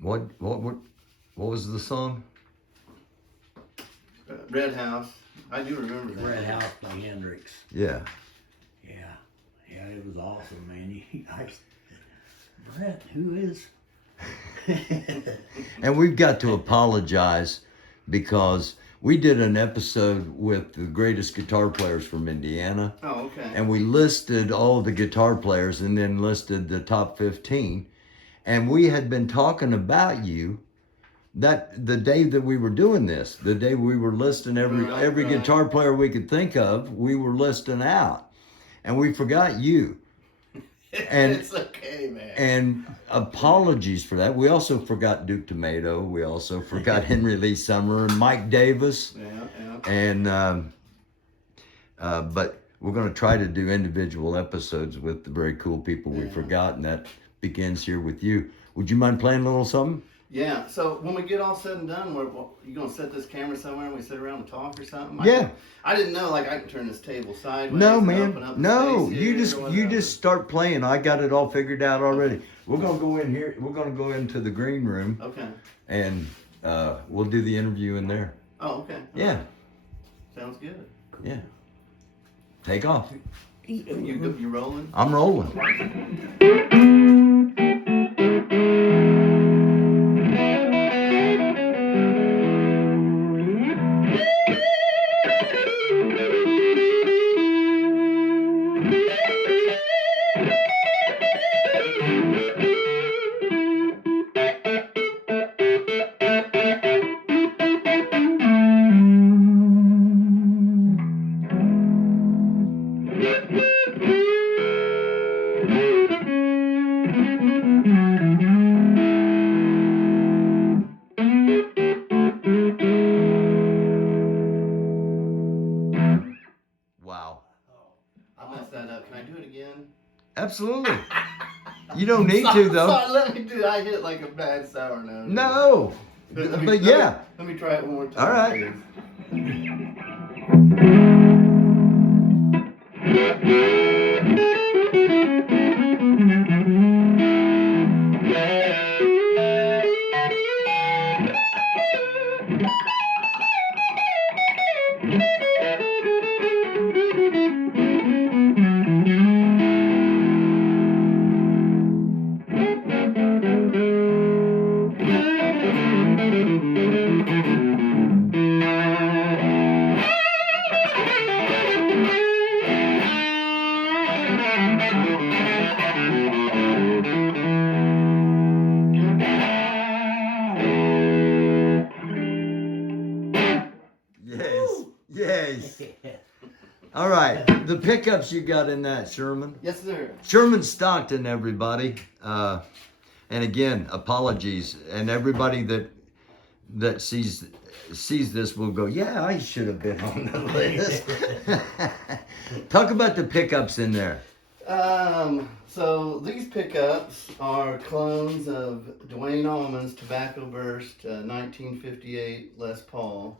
What was the song? Red House. I do remember that. Red House by Hendrix. Yeah. Yeah, it was awesome, man. Brett, who is? And we've got to apologize because we did an episode with the greatest guitar players from Indiana. Oh, okay. And we listed all the guitar players and then listed the top 15. And we had been talking about you that the day that we were doing this, the day we were listing every guitar player we could think of, we were listing out. And we forgot you. And it's okay, man. And apologies for that. We also forgot Duke Tomato. We also forgot Henry Lee Summer and Mike Davis. Yeah. And but we're going to try to do individual episodes with the very cool people we forgot, and that begins here with you. Would you mind playing a little something? Yeah. So when we get all said and done, you gonna set this camera somewhere and we sit around and talk or something? I didn't know like I can turn this table sideways. No, and man. open up No, space you just start playing. I got it all figured out already. Okay. We're gonna go in here. We're gonna go into the green room. Okay. And we'll do the interview in there. Oh, okay. Yeah. Sounds good. Yeah. Take off. You rolling? I'm rolling. Absolutely. You don't need to, though. Sorry, let me do it. I hit like a bad sour note. No. But yeah. Let me try it one more time. All right. Yes. All right. The pickups you got in that, Sherman? Yes, sir. Sherman Stockton, everybody. And again, apologies. And everybody that sees this will go, yeah, I should have been on the list. Talk about the pickups in there. So these pickups are clones of Duane Allman's Tobacco Burst 1958 Les Paul,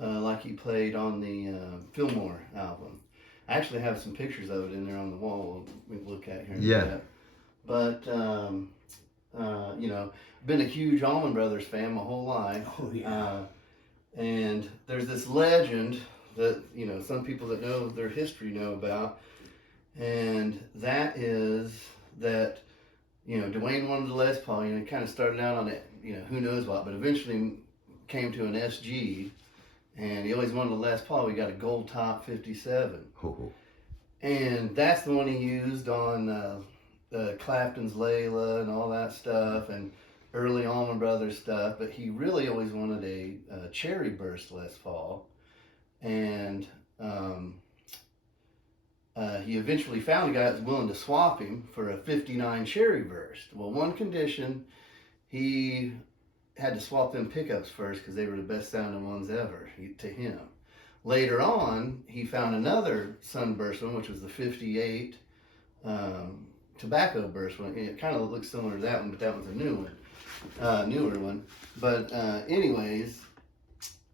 like he played on the Fillmore album. I actually have some pictures of it in there on the wall we can look at here in a bit. But, you know, been a huge Allman Brothers fan my whole life. Oh, yeah. And there's this legend that, you know, some people that know their history know about. And that is that, you know, Duane wanted the Les Paul, you know, kind of started out on it, you know, who knows what, but eventually came to an SG, and he always wanted a Les Paul. We got a gold top 57. Oh. And that's the one he used on Clapton's Layla and all that stuff, and early Allman Brothers stuff, but he really always wanted a Cherry Burst Les Paul, and he eventually found a guy that was willing to swap him for a 59 Cherry Burst. Well, one condition, he had to swap them pickups first because they were the best sounding ones ever to him. Later on, he found another Sunburst one, which was the 58 Tobacco Burst one. It kind of looks similar to that one, but that one's a new one, newer one. But anyways,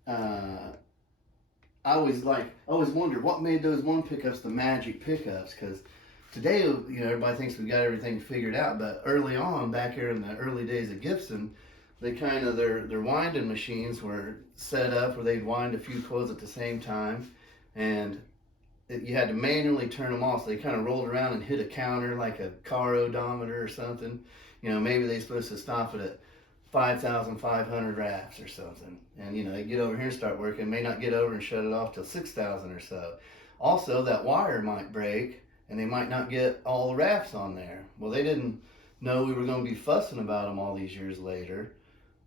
I always wondered what made those one pickups the magic pickups, because today, everybody thinks we got everything figured out, but early on, back here in the early days of Gibson, they kind of, their winding machines were set up where they'd wind a few coils at the same time, and you had to manually turn them off. So they kind of rolled around and hit a counter like a car odometer or something. Maybe they're supposed to stop it at 5,500 rafts or something. And, they get over here and start working, may not get over and shut it off till 6,000 or so. Also, that wire might break and they might not get all the rafts on there. Well, they didn't know we were going to be fussing about them all these years later.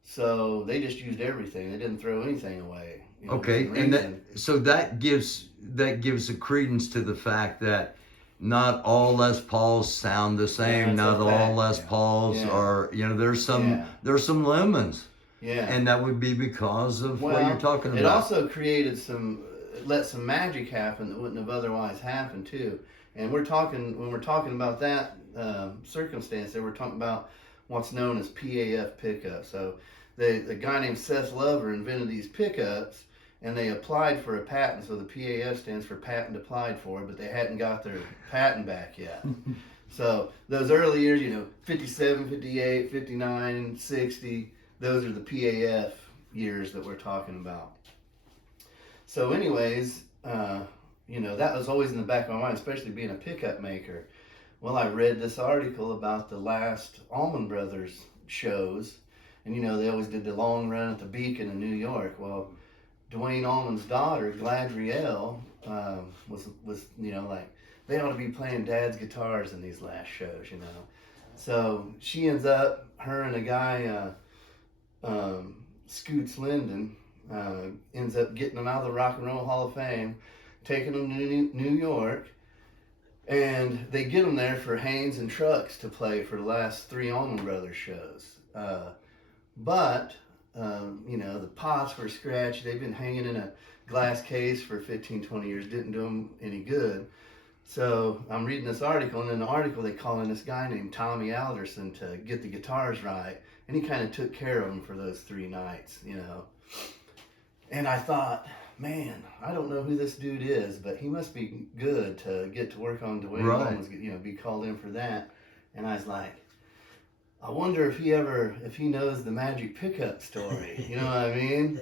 So they just used everything. They didn't throw anything away. Okay, and so that gives a credence to the fact that not all Les Pauls sound the same. Yeah, not all Les Pauls are. There's some lemons. Yeah. And that would be because of what you're talking about. It also created let some magic happen that wouldn't have otherwise happened too. And when we're talking about that circumstance, we're talking about what's known as PAF pickups. So the guy named Seth Lover invented these pickups, and they applied for a patent. So the PAF stands for patent applied for, but they hadn't got their patent back yet. So those early years, 57, 58, 59, 60, those are the PAF years that we're talking about. So anyways, that was always in the back of my mind, especially being a pickup maker. Well, I read this article about the last Allman Brothers shows, and they always did the long run at the Beacon in New York. Well, Duane Allman's daughter, Gladriel, was like, they ought to be playing Dad's guitars in these last shows, So she ends up, her and a guy, Scoots Linden, ends up getting them out of the Rock and Roll Hall of Fame, taking them to New York, and they get them there for Haynes and Trucks to play for the last 3 Allman Brothers shows. But the pots were scratched. They've been hanging in a glass case for 15, 20 years. Didn't do them any good. So I'm reading this article, and in the article they call in this guy named Tommy Alderson to get the guitars right, and he kind of took care of them for those 3 nights, And I thought, man, I don't know who this dude is, but he must be good to get to work on Duane Allman's, be called in for that. And I was like, I wonder if he knows the magic pickup story. You know what I mean?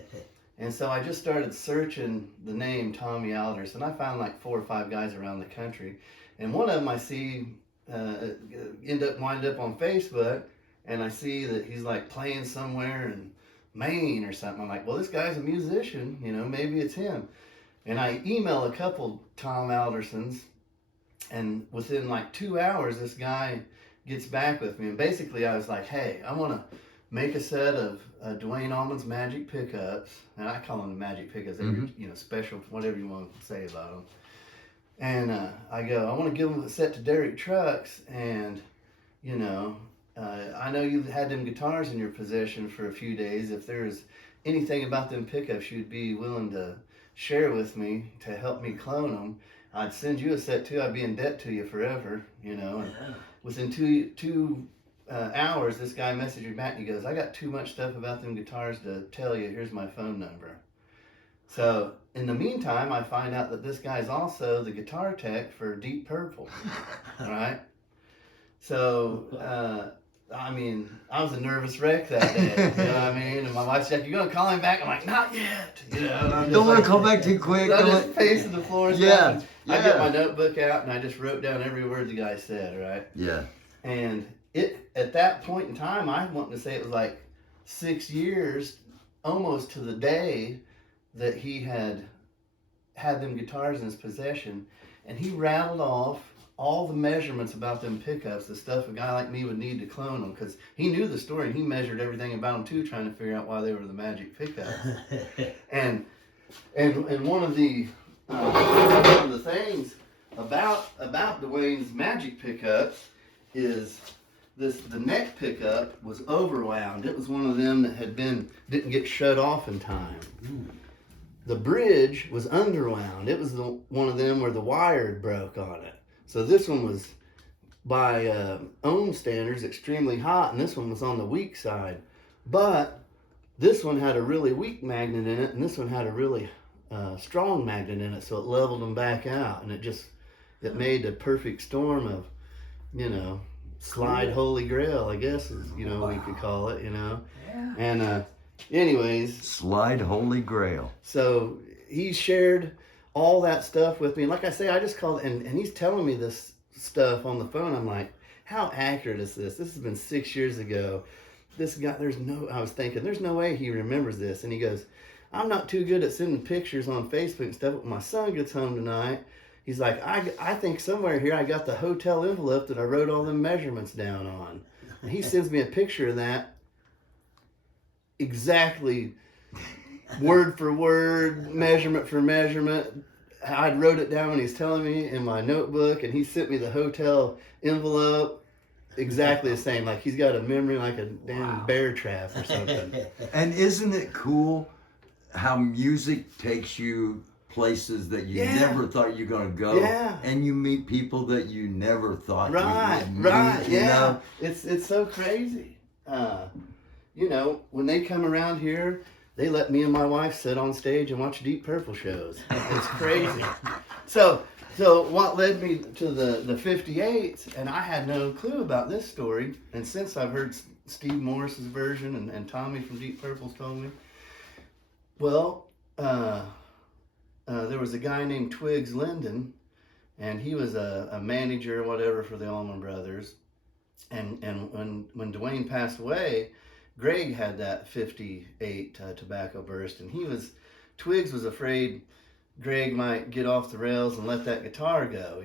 And so I just started searching the name Tommy Alderson. I found like 4 or 5 guys around the country, and one of them I see wind up on Facebook, and I see that he's like playing somewhere in Maine or something. I'm like, well, this guy's a musician, maybe it's him. And I email a couple Tom Aldersons, and within like 2 hours, this guy gets back with me. And basically I was like, hey, I want to make a set of Duane Allman's magic pickups, and I call them the magic pickups. They're, special, whatever you want to say about them. And I go, I want to give them a set to Derek Trucks, and, I know you've had them guitars in your possession for a few days. If there's anything about them pickups you'd be willing to share with me to help me clone them, I'd send you a set too. I'd be in debt to you forever, And within two hours, this guy messaged me back and he goes, I got too much stuff about them guitars to tell you. Here's my phone number. So in the meantime, I find out that this guy's also the guitar tech for Deep Purple, right? So, I was a nervous wreck that day, And my wife's like, you gonna call him back? I'm like, not yet, Don't want to call back too quick. I'm just pacing the floor. Yeah. I get my notebook out and I just wrote down every word the guy said, right? Yeah. And at that point in time, I want to say it was like 6 years, almost to the day, that he had them guitars in his possession, and he rattled off all the measurements about them pickups, the stuff a guy like me would need to clone them, because he knew the story and he measured everything about them too, trying to figure out why they were the magic pickups. and one of the things about Duane's magic pickups is the neck pickup was overwound. It was one of them that didn't get shut off in time. The bridge was underwound. It was one of them where the wire broke on it. So this one was, by ohm standards, extremely hot, and this one was on the weak side. But this one had a really weak magnet in it, and this one had a really strong magnet in it, so it leveled them back out, and it just that made the perfect storm of, slide holy grail, I guess is, we could call it, Yeah. And anyways, Slide Holy Grail. so he shared all that stuff with me. And like I say, I just called, and he's telling me this stuff on the phone. I'm like, how accurate is this? This has been 6 years ago. This guy, I was thinking, there's no way he remembers this. And he goes, I'm not too good at sending pictures on Facebook and stuff, but when my son gets home tonight, he's like, I think somewhere here I got the hotel envelope that I wrote all the measurements down on. And he sends me a picture of that, exactly word for word, measurement for measurement. I wrote it down when he's telling me in my notebook, and he sent me the hotel envelope exactly the same. Like he's got a memory like a damn bear trap or something. And isn't it cool how music takes you places that you never thought you're going to go? Yeah. And you meet people that you never thought Right, you would right, meet, you know? It's so crazy. When they come around here, they let me and my wife sit on stage and watch Deep Purple shows. It's crazy. So what led me to the 58s, and I had no clue about this story, and since I've heard Steve Morris's version and Tommy from Deep Purple's told me, well, there was a guy named Twiggs Linden, and he was a manager or whatever for the Allman Brothers, and when Duane passed away, Greg had that 58 tobacco burst, and Twiggs was afraid Greg might get off the rails and let that guitar go,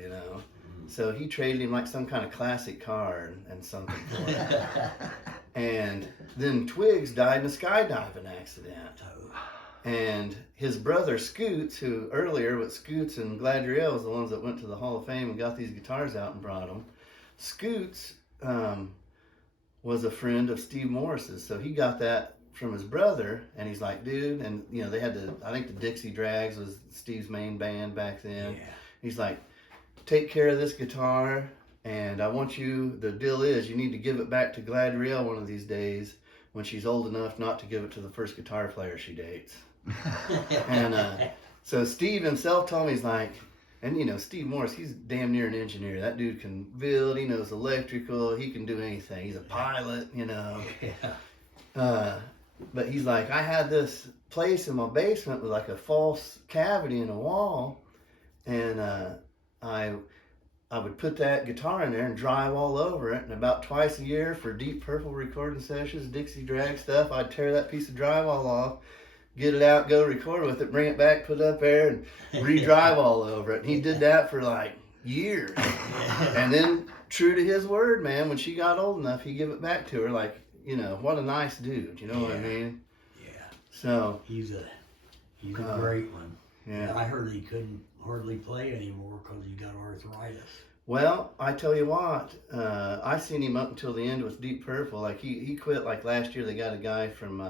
So he traded him like some kind of classic car and something for it. And then Twiggs died in a skydiving accident. And his brother Scoots, who earlier with Scoots and Gladriel was the ones that went to the Hall of Fame and got these guitars out and brought them. Scoots was a friend of Steve Morris's, so he got that from his brother, and he's like, dude, and they had I think the Dixie Drags was Steve's main band back then. Yeah. He's like, take care of this guitar, and the deal is you need to give it back to Gladriel one of these days when she's old enough not to give it to the first guitar player she dates. And so Steve himself told me, he's like, and Steve Morris, he's damn near an engineer. That dude can build, he knows electrical, he can do anything. He's a pilot, Yeah. But he's like, I had this place in my basement with like a false cavity in a wall, and I would put that guitar in there and drywall over it, and about twice a year for Deep Purple recording sessions, Dixie Drag stuff, I'd tear that piece of drywall off, get it out, go record with it, bring it back, put it up there, and re-drywall over it. And he did that for like years. And then, true to his word, man, when she got old enough, he gave it back to her. Like, what a nice dude, you know what I mean? Yeah. So He's a great one. yeah. I heard he couldn't hardly play anymore because he got arthritis. Well, I tell you what, I seen him up until the end with Deep Purple. Like he quit like last year. They got a guy from,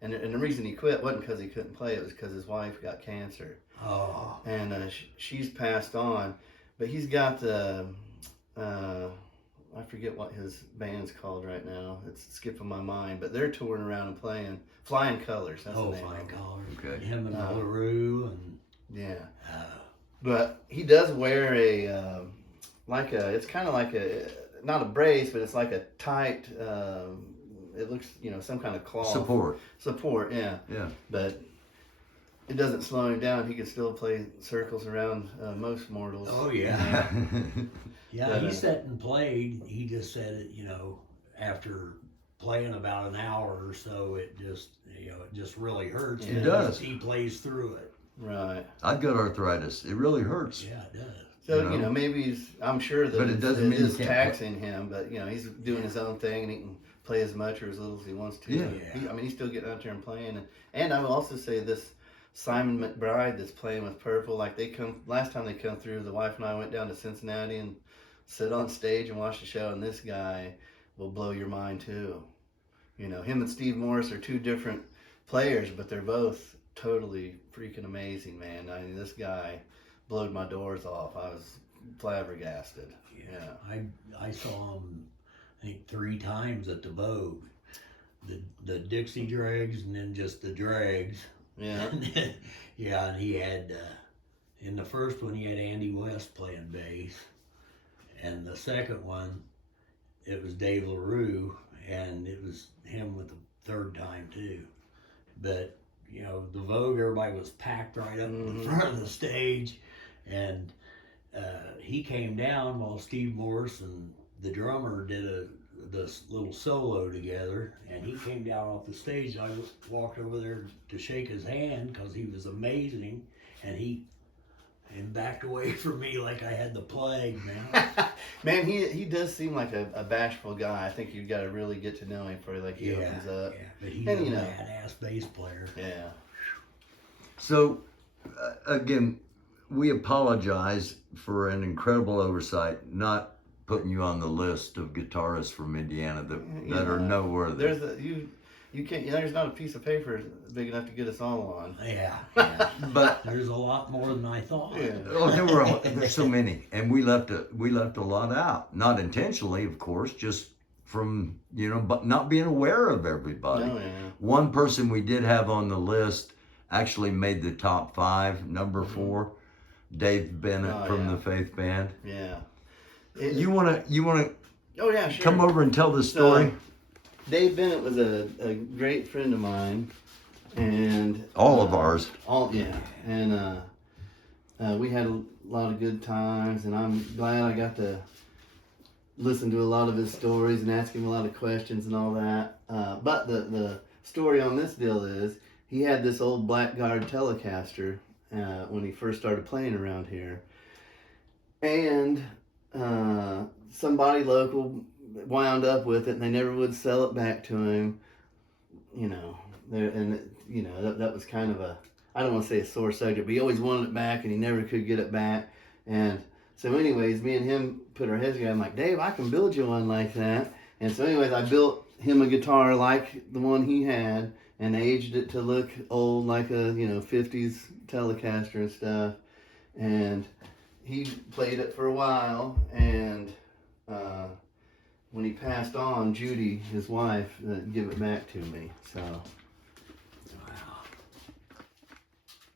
and the reason he quit wasn't because he couldn't play. It was because his wife got cancer. Oh. And she's passed on. But he's got the, I forget what his band's called right now. It's skipping my mind. But they're touring around and playing Flying Colors. That's the name Flying of it. Colors. Okay. Him and LaRue and. Yeah. Oh. But he does wear it's kind of like not a brace, but it's like a tight, it looks, some kind of cloth. Support, yeah. Yeah. But it doesn't slow him down. He can still play circles around most mortals. Oh, yeah. Yeah, But, he sat and played. He just said it, after playing about an hour or so, it just really hurts. It does. He plays through it. Right. I've got arthritis. It really hurts. Yeah, it does. So, maybe I'm sure that But it doesn't mean it is he can't taxing him, but, he's doing his own thing and he can play as much or as little as he wants to. Yeah. He's still getting out there and playing. And I will also say this, Simon McBride that's playing with Purple, like last time they come through, the wife and I went down to Cincinnati and sit on stage and watch the show, and this guy will blow your mind too. Him and Steve Morris are two different players, but they're both totally freaking amazing, man. I mean, this guy blowed my doors off. I was flabbergasted. Yeah. I saw him, I think 3 times at the Vogue. The Dixie Drags and then just the Drags. Yeah. Yeah, and he had in the first one he had Andy West playing bass, and the second one it was Dave LaRue, and it was him with the third time too. But you know, the Vogue, everybody was packed right up in the front of the stage, and he came down while Steve Morse and the drummer did this little solo together, and he came down off the stage. I walked over there to shake his hand because he was amazing, and he backed away from me like I had the plague, man. Man, he does seem like a bashful guy. I think you've got to really get to know him before he opens up. Yeah, but he's And, a you know, badass bass player. Yeah. So, again, we apologize for an incredible oversight, not putting you on the list of guitarists from Indiana that are noteworthy. You can't. There's not a piece of paper big enough to get us all on. Yeah. But there's a lot more than I thought. Yeah. oh, there's so many, and we left a lot out, not intentionally, of course, just from but not being aware of everybody. Oh, yeah. One person we did have on the list actually made the top 5, number 4, Dave Bennett from the Faith Band. Yeah. You wanna Oh yeah, sure. come over and tell the story? Dave Bennett was a great friend of mine, and All of ours. And we had a lot of good times, and I'm glad I got to listen to a lot of his stories and ask him a lot of questions and all that. But the story on this deal is he had this old Blackguard Telecaster when he first started playing around here, and somebody local wound up with it, and they never would sell it back to him. That was kind of I don't want to say a sore subject, but he always wanted it back, and he never could get it back. And so anyways, me and him put our heads together. I'm like, Dave, I can build you one like that. And so anyways, I built him a guitar like the one he had, and aged it to look old, like a 50s Telecaster and stuff. And he played it for a while, and when he passed on, Judy, his wife, gave it back to me. So,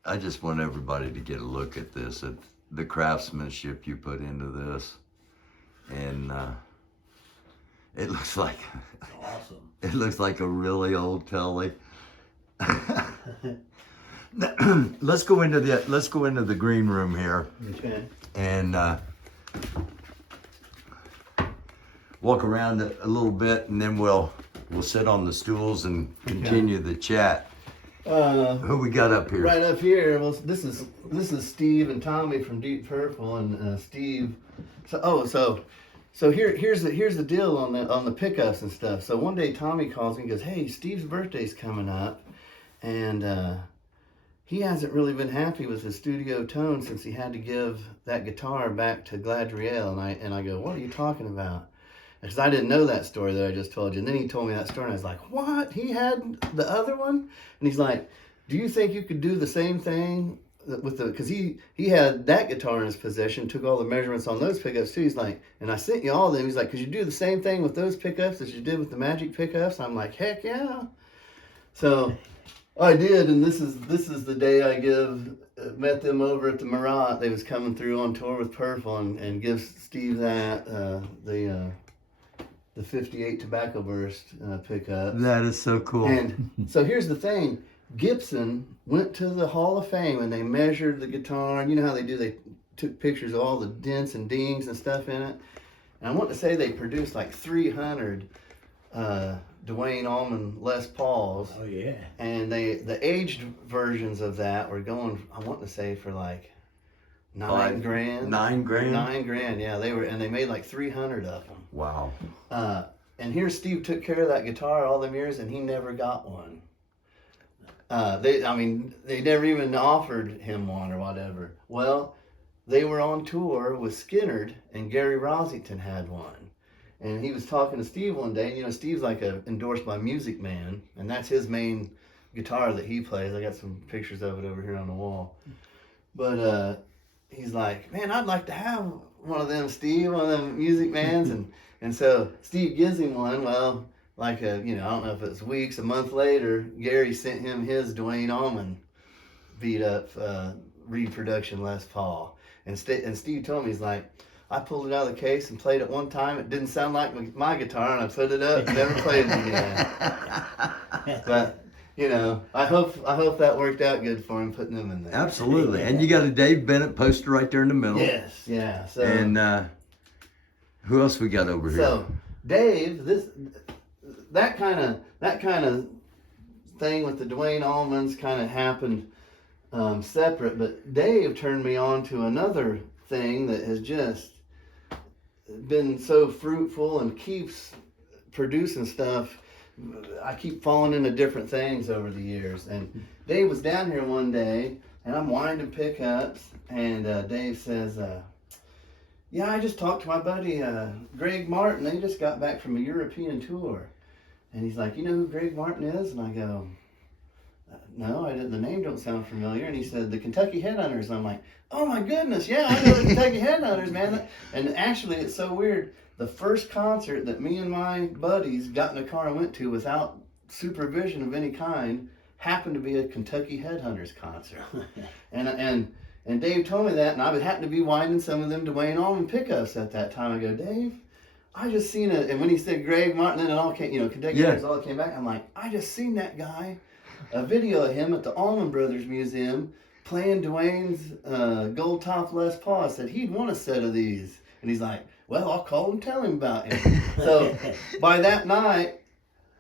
I just want everybody to get a look at this, at the craftsmanship you put into this, and it looks like Awesome. It looks like a really old Telly. Let's go into the green room here. okay. And walk around a little bit, and then we'll sit on the stools and continue the chat. Who we got up here? Right up here. Well, this is Steve and Tommy from Deep Purple, and Steve. So here's the deal on the pickups and stuff. So one day Tommy calls me and goes, "Hey, Steve's birthday's coming up, and he hasn't really been happy with his studio tone since he had to give that guitar back to Gladriel." And I go, "What are you talking about?" Because I didn't know that story that I just told you. And then he told me that story, and I was like, "What? He had the other one?" And he's like, "Do you think you could do the same thing with the?" Because he had that guitar in his possession, took all the measurements on those pickups too. He's like, "And I sent you all of them." He's like, "Could you do the same thing with those pickups as you did with the Magic pickups?" I'm like, "Heck yeah!" So I did, and this is the day I met them over at the Marat. They was coming through on tour with Purple, and give Steve that the 58 Tobacco Burst pickup. That is so cool. And so here's the thing. Gibson went to the Hall of Fame, and they measured the guitar. And you know how they do? They took pictures of all the dents and dings and stuff in it. And I want to say they produced like 300 Duane Allman Les Pauls. Oh yeah. And the aged versions of that were going, I want to say, for like $9 grand. $9 grand? $9 grand, yeah. They made like 300 of them. Wow. And here Steve took care of that guitar all them years, and he never got one. They never even offered him one or whatever. Well, they were on tour with Skinnerd, and Gary Rosington had one. And he was talking to Steve one day, and Steve's like endorsed by Music Man, and that's his main guitar that he plays. I got some pictures of it over here on the wall. But he's like, "Man, I'd like to have one of them, Steve, one of them Music Mans." and so Steve gives him one. Well, like I don't know if it's weeks, a month later, Gary sent him his Duane Allman beat up reproduction Les Paul. And Steve told me, he's like, I pulled it out of the case and played it one time. It didn't sound like my guitar, and I put it up and never played it again. But you know, I hope that worked out good for him, putting them in there. Absolutely. And you got a Dave Bennett poster right there in the middle. Yes, yeah. So, and who else we got over here? So Dave, that kind of thing with the Duane Allmans kind of happened separate, but Dave turned me on to another thing that has just been so fruitful and keeps producing stuff. I keep falling into different things over the years. And Dave was down here one day, and I'm winding pickups, and Dave says, yeah, I just talked to my buddy Greg Martin. They just got back from a European tour. And he's like, you know who Greg Martin is? And I go, no, I didn't. The name don't sound familiar. And he said, the Kentucky Headhunters. And I'm like, oh my goodness, yeah, I know the Kentucky Headhunters, man. And actually, it's so weird. The first concert that me and my buddies got in a car and went to without supervision of any kind happened to be a Kentucky Headhunters concert. And Dave told me that, and I happened to be winding some of them Duane Allman pickups at that time. I go, Dave, I just seen it. And when he said Greg Martin, then it all came, Kentucky Headhunters all came back. I'm like, I just seen that guy. A video of him at the Allman Brothers Museum playing Duane's gold top Les Paul. I said he'd want a set of these. And he's like, well, I'll call and tell him about him. So by that night,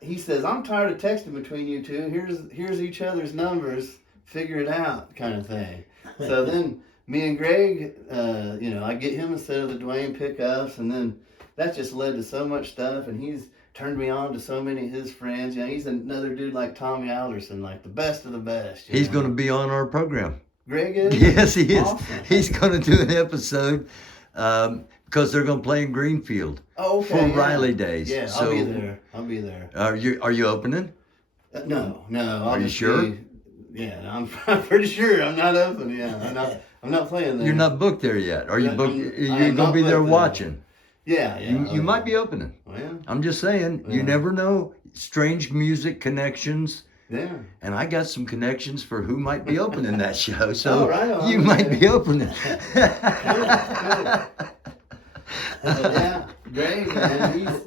he says, I'm tired of texting between you two. Here's each other's numbers. Figure it out, kind of thing. So then me and Greg, I get him a set of the Duane pickups, and then that just led to so much stuff. And he's turned me on to so many of his friends. He's another dude like Tommy Alderson, like the best of the best. He's going to be on our program. Greg is? Yes, he is. Awesome. He's going to do an episode because they're going to play in Greenfield for Riley Days. Yeah, so, I'll be there. Are you opening? No. Are you sure? I'm pretty sure. I'm not open. Yeah, I'm not playing there. You're not booked there yet. Are you booked? You're going to be there watching. Yeah. You might be opening. Well, I'm just saying, you never know. Strange music connections. Yeah. And I got some connections for who might be opening that show. So right on, you might be opening. Yeah, Greg, man,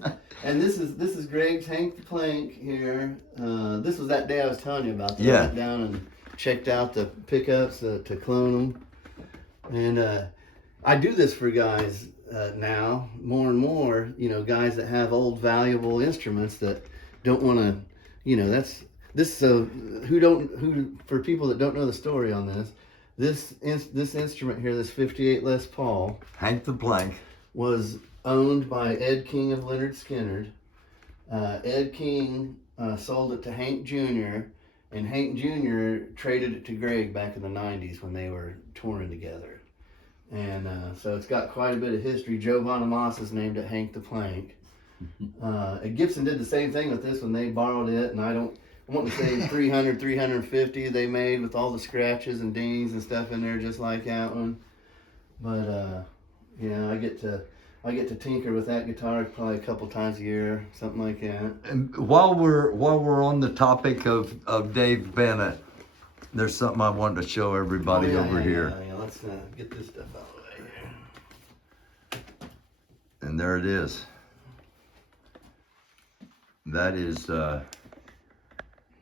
and this is Greg's Hank the Plank here. This was that day I was telling you about. I went down and checked out the pickups to clone them. And I do this for guys now, more and more, guys that have old valuable instruments that don't want to, so for people that don't know the story on this instrument here, this 58 Les Paul, Hank the Plank, was owned by Ed King of Leonard Skinner. Ed King sold it to Hank Jr., and Hank Jr. traded it to Greg back in the 90s when they were touring together. And so it's got quite a bit of history. Joe Bonamassa named it Hank the Plank. Gibson did the same thing with this when they borrowed it, and I want to say 300, 350 they made with all the scratches and dings and stuff in there, just like that one. But I get to tinker with that guitar probably a couple times a year, something like that. And while we're on the topic of Dave Bennett, there's something I wanted to show everybody over here. Yeah, let's get this stuff out of the way here. And there it is. That is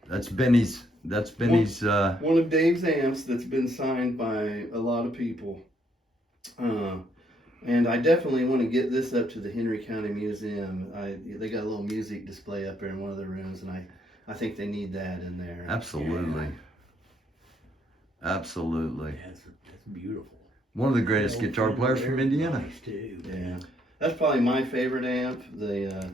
that's Benny's. One of Dave's amps that's been signed by a lot of people. And I definitely want to get this up to the Henry County Museum. They got a little music display up there in one of the rooms, and I think they need that in there. Absolutely. Absolutely. That's beautiful. One of the greatest guitar players from Indiana. Nice too. Yeah. That's probably my favorite amp, the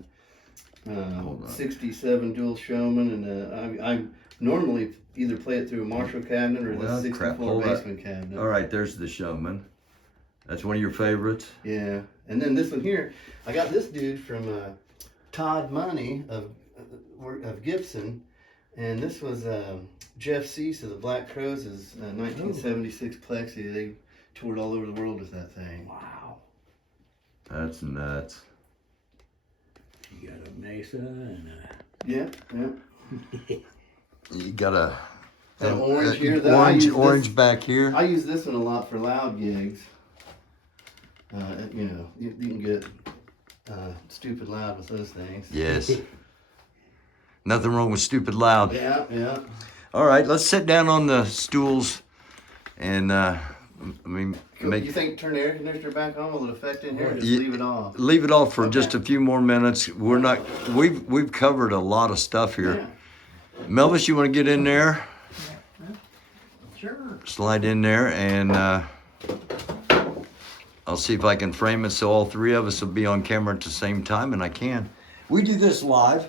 67 dual Showman, and I normally either play it through a Marshall cabinet or the 64 Bassman cabinet. All right, there's the Showman. That's one of your favorites? Yeah. And then this one here, I got this dude from Todd Money of Gibson, and this was Jeff Cease of the Black Crowes' 1976 Plexi. They toured all over the world with that thing. Wow. That's nuts. You got a Mesa and Yeah. You got a... That orange here. That I Orange, use orange this, back here. I use this one a lot for loud gigs. You know, you can get stupid loud with those things. Yes. Nothing wrong with stupid loud. Yeah, yeah. All right, let's sit down on the stools and You think turn the air conditioner back on? Will it affect in here? Or just Ye- leave it off. leave it off for Okay. just a few more minutes. We're not. We've covered a lot of stuff here. Yeah. Melvis, you want to get in there? Sure. Slide in there, and I'll see if I can frame it so all three of us will be on camera at the same time, and I can. We do this live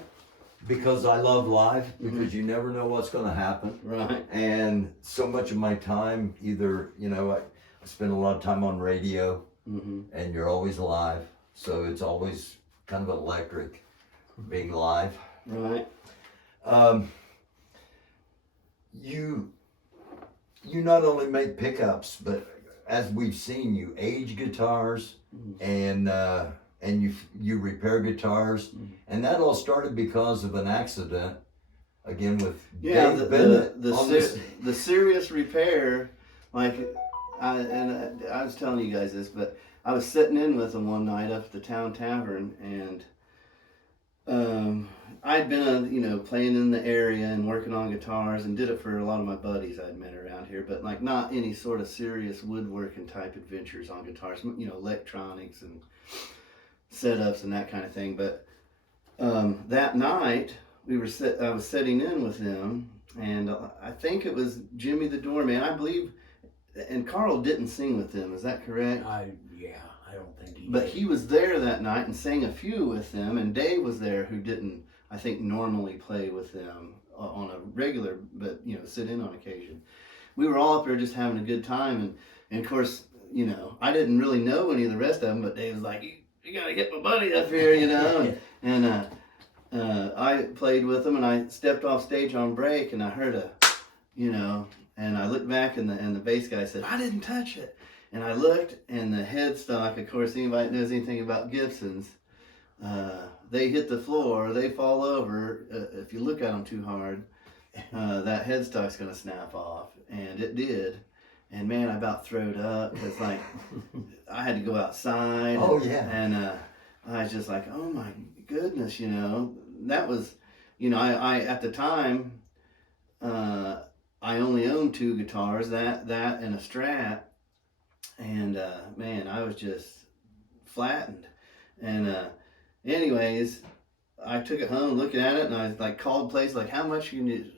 because I love live, because you never know what's going to happen. Right. And so much of my time, either, I spend a lot of time on radio, and you're always live, so it's always kind of electric being live. Right. You not only make pickups, but as we've seen, you age guitars, and you repair guitars, and that all started because of an accident, again with Dave Bennett. The serious repair, like I was telling you guys this, but I was sitting in with him one night up at the town tavern, and I'd been playing in the area and working on guitars, and did it for a lot of my buddies I'd met around here, but like not any sort of serious woodworking type adventures on guitars, electronics and setups and that kind of thing. But that night I was sitting in with him, and I think it was Jimmy the Doorman, I believe, and Carl didn't sing with him. Is that correct? I don't think he But did. he was there that night and sang a few with them, and Dave was there, who didn't, I think, normally play with them on a regular, but sit in on occasion. We were all up there just having a good time, and of course, I didn't really know any of the rest of them, but Dave was like, "You gotta get my buddy up here," and I played with them, and I stepped off stage on break, and I heard and I looked back, and the bass guy said, "I didn't touch it." And I looked, and the headstock, of course, anybody that knows anything about Gibsons, they hit the floor, they fall over. If you look at them too hard, that headstock's going to snap off. And it did. And man, I about throwed up, because like, I had to go outside. Oh, yeah. And I was just like, oh my goodness, that was, I at the time, I only owned two guitars, that and a Strat. And man, I was just flattened. And anyways, I took it home, looking at it, and I like called places like, how much you need?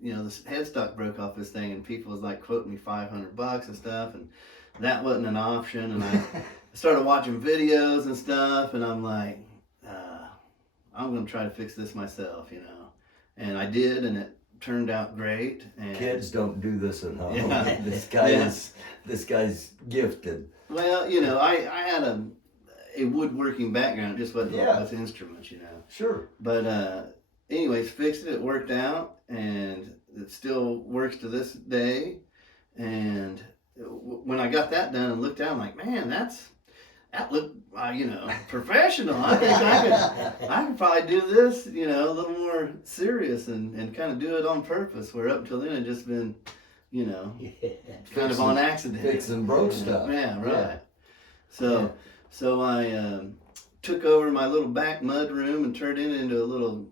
This headstock broke off this thing, and people was like quoting me $500 and stuff, and that wasn't an option. And I started watching videos and stuff, and I'm like, I'm gonna try to fix this myself, And I did, and it turned out great. And Kids don't do this at home. Yeah. This guy's gifted. Well, I had a woodworking background, just wasn't with instruments, Sure. But anyways, fixed it. It worked out, and it still works to this day. And when I got that done and looked down, I'm like, man, that looked, professional. I think I could probably do this, a little more serious and kind of do it on purpose. Where up until then, it just been, kind of on accident. Fixing broke stuff. Yeah, right. Yeah. So I took over my little back mud room and turned it into a little,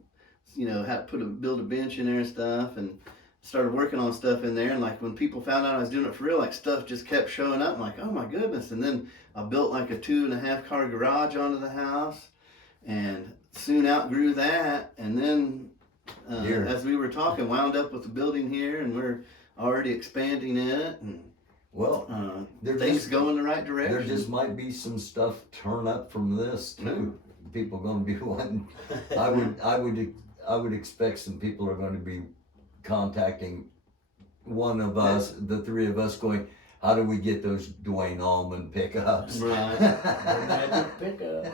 had to build a bench in there and stuff, and started working on stuff in there. And like when people found out I was doing it for real, like stuff just kept showing up. I'm like, oh my goodness. And then I built like a 2.5 car garage onto the house, and soon outgrew that. And then as we were talking, wound up with the building here, and we're already expanding it, and things go in the right direction. There just might be some stuff turn up from this too. People are going to be wanting. I would expect some people are going to be contacting one of us, the three of us, going, how do we get those Duane Allman pickups? Right. The magic pickup.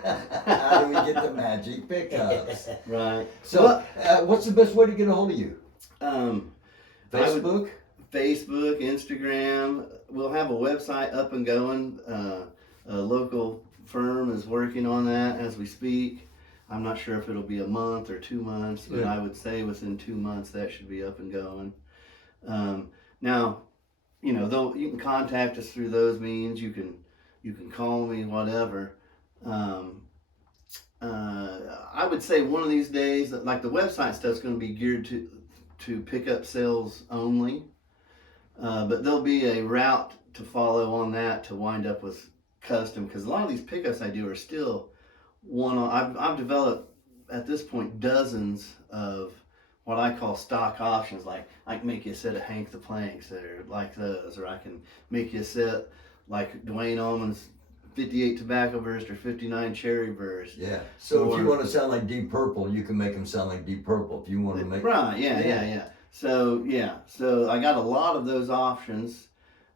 How do we get the magic pickups? Right. So, what's the best way to get a hold of you? Facebook, Instagram. We'll have a website up and going. A local firm is working on that as we speak. I'm not sure if it'll be a month or 2 months, but I would say within 2 months that should be up and going. Now, though you can contact us through those means. You can call me, whatever. Um, I would say one of these days, like the website stuff's going to be geared to pickup sales only, but there'll be a route to follow on that to wind up with custom, because a lot of these pickups I do are still one on. I've developed at this point dozens of what I call stock options. Like I can make you a set of Hank the Planks that are like those, or I can make you a set like Duane Allman's 58 Tobacco Burst or 59 Cherry Burst. Yeah. So if Or- you want to sound like Deep Purple, you can make them sound like Deep Purple. If you want to make Right, yeah. So I got a lot of those options,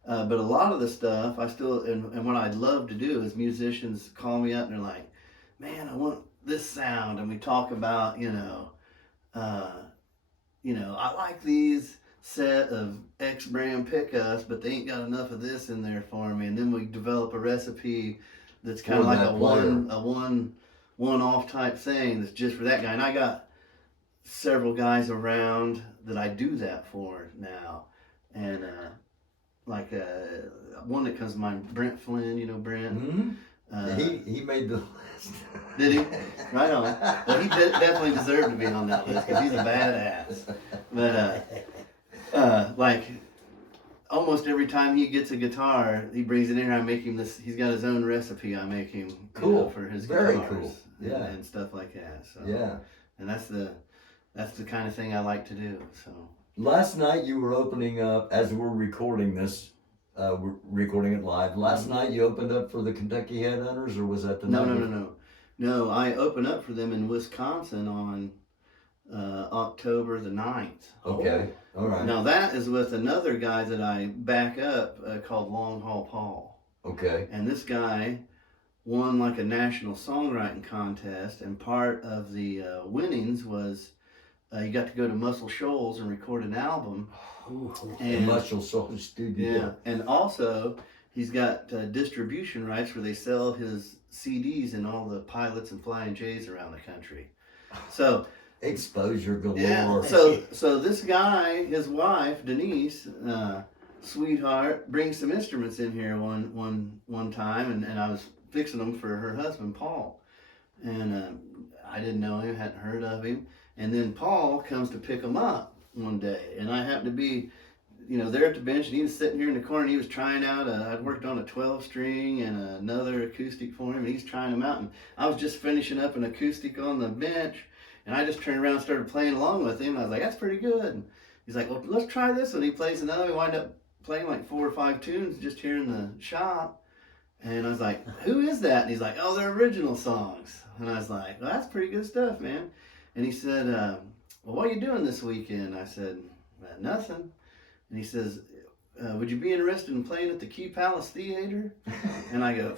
but a lot of the stuff I still, and what I'd love to do is musicians call me up and they're like, man, I want this sound, and we talk about, I like these set of X brand pickups, but they ain't got enough of this in there for me, and then we develop a recipe that's kind of For like that player. one off type thing that's just for that guy. And I got several guys around that I do that for now, and one that comes to mind, Brent Flynn. You know Brent. Hmm? He made the list. Did he? Right on. Well, he definitely deserved to be on that list because he's a badass. But like almost every time he gets a guitar, he brings it in here. I make him this. He's got his own recipe. I make him Cool. for his Very guitars cool. Yeah. and stuff like that. So Yeah. and that's the kind of thing I like to do. So Last night you were opening up, as we're recording this, we're recording it live. Last night you opened up for the Kentucky Headhunters, or was that the night? No. I open up for them in Wisconsin on October the 9th. Okay. All right. Now that is with another guy that I back up called Long Haul Paul. Okay. And this guy won like a national songwriting contest, and part of the winnings was you got to go to Muscle Shoals and record an album. And Muscle Soul Studio. Yeah, and also he's got distribution rights where they sell his CDs in all the Pilots and Flying J's around the country. So Exposure galore. yeah, so this guy, his wife Denise, sweetheart, brings some instruments in here one time, and I was fixing them for her husband Paul, and I didn't know him, hadn't heard of him, and then Paul comes to pick them up one day, and I happened to be, there at the bench, and he was sitting here in the corner, and he was trying out. I'd worked on a 12-string and another acoustic for him, and he's trying them out, and I was just finishing up an acoustic on the bench. And I just turned around and started playing along with him. And I was like, that's pretty good. And he's like, well, let's try this. And he plays another. We wind up playing like 4 or 5 tunes just here in the shop. And I was like, who is that? And he's like, oh, they're original songs. And I was like, well, that's pretty good stuff, man. And he said, well, what are you doing this weekend? I said, nothing. And he says, would you be interested in playing at the Key Palace Theater? And I go,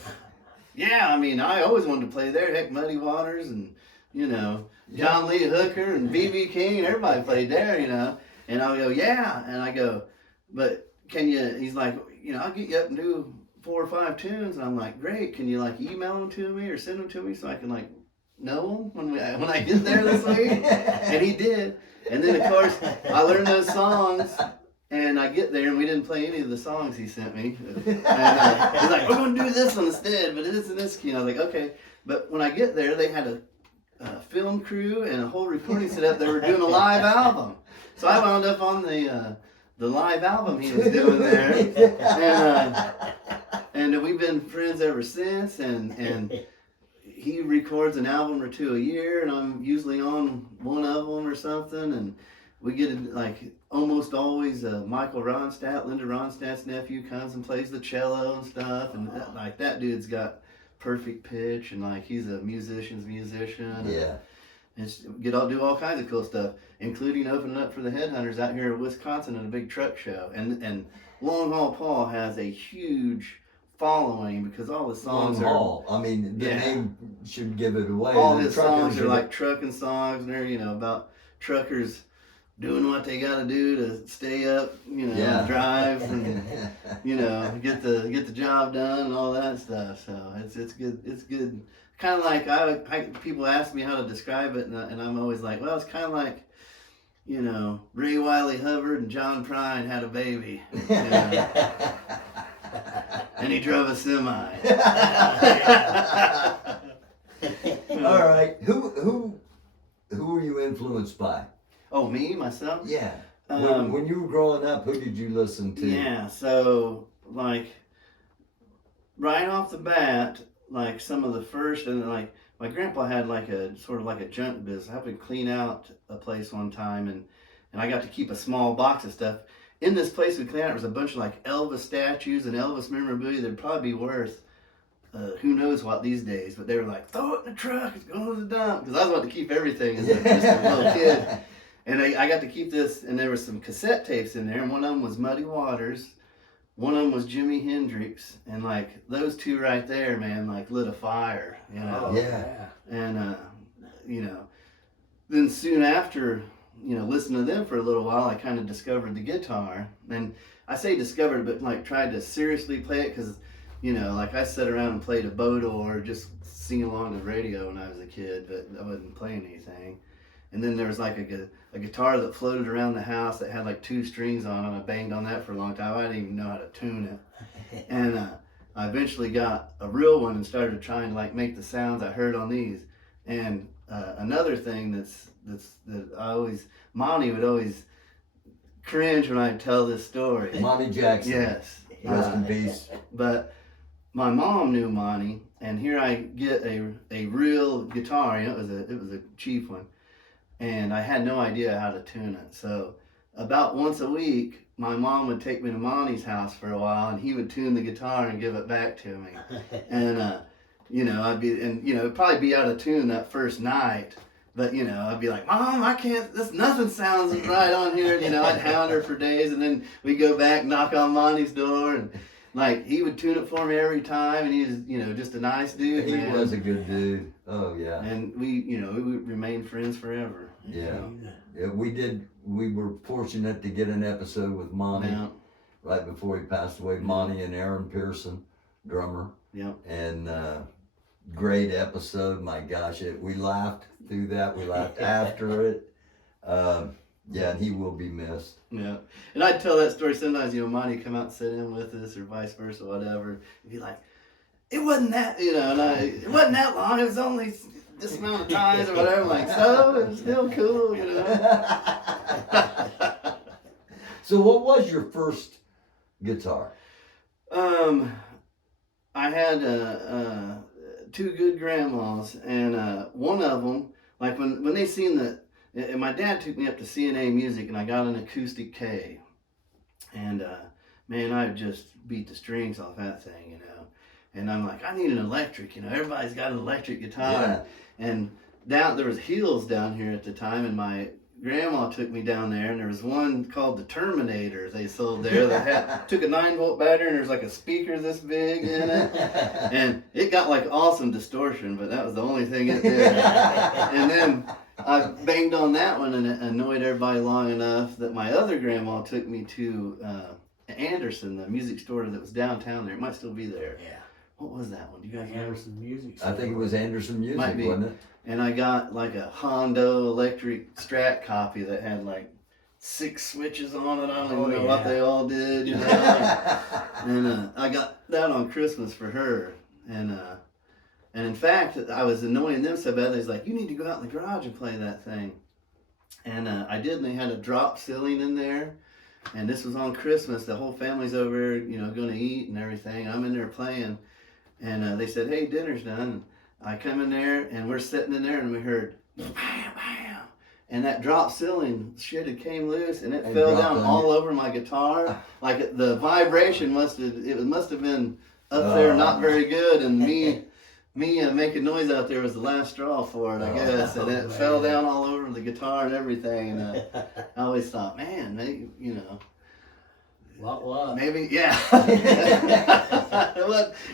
yeah, I mean, I always wanted to play there. Heck, Muddy Waters and, John Lee Hooker and B.B. King, and everybody played there, And I'll go, yeah. And I go, but can you, he's like, I'll get you up and do 4 or 5 tunes. And I'm like, great. Can you like email them to me or send them to me so I can like know them when I get there this week? And he did. And then of course I learned those songs. And I get there and we didn't play any of the songs he sent me. And he's like, we're going to do this one instead, but it is in this key. And I was like, okay. But when I get there, they had a film crew and a whole recording set up. They were doing a live album. So I wound up on the live album he was doing there. And we've been friends ever since. And he records an album or 2 a year, and I'm usually on one of them or something. And we get like almost always Michael Ronstadt, Linda Ronstadt's nephew, comes and plays the cello and stuff. And that dude's got perfect pitch, and like he's a musician's musician. Yeah. And do all kinds of cool stuff, including opening up for the Headhunters out here in Wisconsin at a big truck show. And Long Haul Paul has a huge following because all the songs I mean, the name should give it away. All his songs are like trucking songs, and they're about truckers doing what they got to do to stay up, drive and get the job done and all that stuff. So it's good. It's good. Kind of like people ask me how to describe it, and I'm always like, well, it's kind of like you know, Ray Wiley Hubbard and John Prine had a baby. And he drove a semi. All right. Who were you influenced by? Oh, me, myself? Yeah. Um, When you were growing up, who did you listen to? Yeah, so, like, right off the bat, like, some of the first, and, like, my grandpa had, like, a, sort of like a junk business. I helped him clean out a place one time, and I got to keep a small box of stuff. In this place we cleaned out, there was a bunch of, like, Elvis statues and Elvis memorabilia that'd probably be worth who knows what these days, but they were like, throw it in the truck, it's going to the dump. Because I was wanting to keep everything as just a little kid. And I got to keep this, and there were some cassette tapes in there, and one of them was Muddy Waters, one of them was Jimi Hendrix, and like those two right there, man, like lit a fire, you know. Oh, Yeah. And you know, then soon after, you know, listening to them for a little while, I kind of discovered the guitar, and I say discovered, but like tried to seriously play it because, you know, like I sat around and played a bodo or just sing along to the radio when I was a kid, but I wasn't playing anything. And then there was like a guitar that floated around the house that had like 2 strings on it. I banged on that for a long time. I didn't even know how to tune it. And I eventually got a real one and started trying to like make the sounds I heard on these. And another thing that I always, Monty would always cringe when I tell this story. Monty Jackson. Yes. Rest in peace. But my mom knew Monty, and here I get a real guitar. You know, it was a cheap one, and I had no idea how to tune it. So about once a week, my mom would take me to Monty's house for a while, and he would tune the guitar and give it back to me. And you know, it'd probably be out of tune that first night. But, you know, I'd be like, Mom, I can't, nothing sounds right on here. You know, I'd hound her for days, and then we'd go back, knock on Monty's door, and, like, he would tune it for me every time, and he was, you know, just a nice dude, He man. was a good dude. Oh, yeah. And we remained friends forever. Yeah. Yeah, we were fortunate to get an episode with Monty Yeah. right before he passed away. Monty and Aaron Pearson, drummer. Yeah. And great episode. My gosh, we laughed through that. We laughed after it. Yeah, and he will be missed. Yeah. And I'd tell that story sometimes, you know, Monty come out and sit in with us or vice versa, whatever. He'd be like, it wasn't that, you know, and it wasn't that long. It was only this amount of times or whatever. I'm like, so it was still cool, you know. So what was your first guitar? I had 2 good grandmas, and one of them, like when they seen and my dad took me up to CNA Music, and I got an acoustic K, and man, I just beat the strings off that thing, you know. And I'm like, I need an electric, you know. Everybody's got an electric guitar, Yeah. and there was Hills down here at the time, and my grandma took me down there, and there was one called the Terminator they sold there that took a 9-volt battery, and there's like a speaker this big in it, and it got like awesome distortion, but that was the only thing it did. And then I banged on that one, and it annoyed everybody long enough that my other grandma took me to Anderson, the music store that was downtown there. It might still be there. Yeah. What was that one? Do you guys remember? Anderson Music. I think it was Anderson Music, Might be. wasn't it? And I got like a Hondo electric Strat copy that had like 6 switches on it. I don't even know what they all did, you know. And I got that on Christmas for her. And in fact, I was annoying them so bad. They was like, you need to go out in the garage and play that thing. And I did, and they had a drop ceiling in there. And this was on Christmas. The whole family's over there, you know, going to eat and everything. I'm in there playing. And they said, hey, dinner's done. I come in there, and we're sitting in there, and we heard bam, bam, and that drop ceiling shit had came loose, and it fell down all over my guitar. Like the vibration must have been up there, not very good, and me making noise out there was the last straw for it, I guess, and it fell down all over the guitar and everything. And I always thought, man, maybe, you know. What? Maybe, yeah.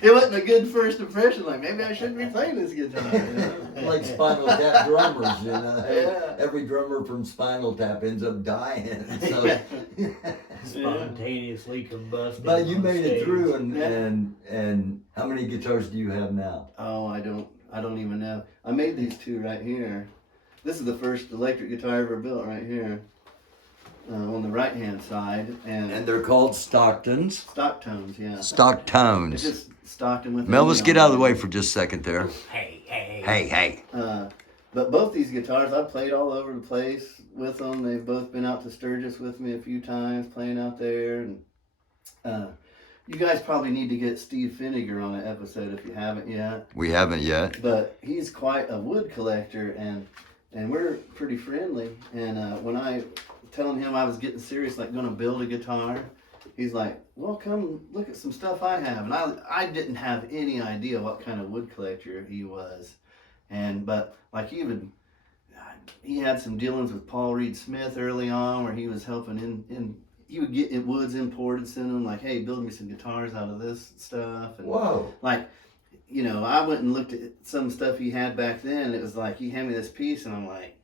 It wasn't a good first impression. Like, maybe I shouldn't be playing this guitar. You know? Like Spinal Tap drummers, you know. Yeah. Every drummer from Spinal Tap ends up dying. So, Spontaneously combusting. but you on made stage. it through, and how many guitars do you have now? Oh, I don't even know. I made these 2 right here. This is the first electric guitar I ever built right here. right-hand side, And they're called Stocktons. STOCKTONEs, yeah. It's Stocktones. just Stockton with Melvis, an E get on out of the it. way for just a second there. Hey, hey, Hey, hey. But both these guitars, I've played all over the place with them. They've both been out to Sturgis with me a few times, playing out there. And you guys probably need to get Steve Finnegar on an episode if you haven't yet. We haven't yet. But he's quite a wood collector, and we're pretty friendly. And when I telling him I was getting serious, like going to build a guitar, he's like, well, come look at some stuff I have. And I didn't have any idea what kind of wood collector he was. But like he had some dealings with Paul Reed Smith early on where he was helping he would get woods imported, send them like, hey, build me some guitars out of this stuff. And Whoa. like, I went and looked at some stuff he had back then. It was like, he handed me this piece and I'm like,